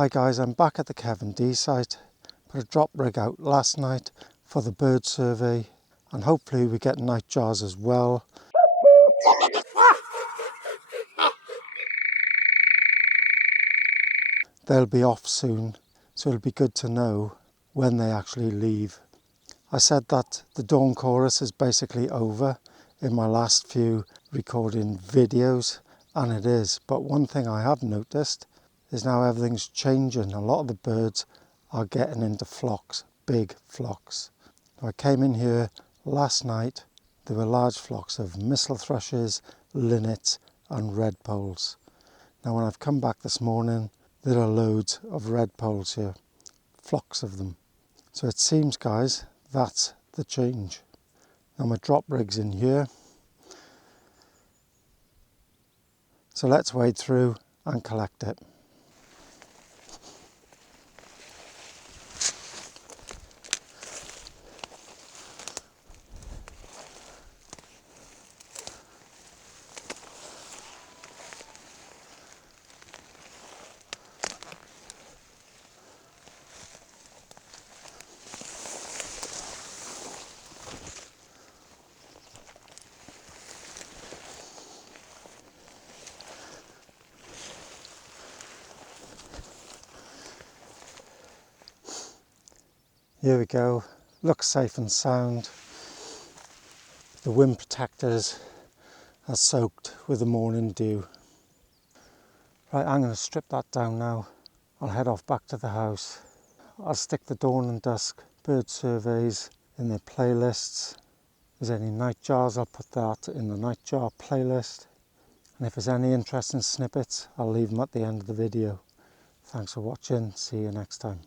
Hi guys, I'm back at the Cefn Ddu site. Put a drop rig out last night for the bird survey and hopefully we get nightjars as well. They'll be off soon, so it'll be good to know when they actually leave. I said that the dawn chorus is basically over in my last few recording videos, and it is, but one thing I have noticed is now everything's changing. A lot of the birds are getting into flocks, big flocks. I came in here last night, there were large flocks of mistle thrushes, linnets and redpolls. Now when I've come back this morning, there are loads of redpolls here, flocks of them. So it seems, guys, that's the change. Now my drop rig's in here, so let's wade through and collect it. Here we go, looks safe and sound. The wind protectors are soaked with the morning dew. Right, I'm going to strip that down now. I'll head off back to the house. I'll stick the dawn and dusk bird surveys in their playlists. If there's any nightjars, I'll put that in the nightjar playlist. And if there's any interesting snippets, I'll leave them at the end of the video. Thanks for watching, see you next time.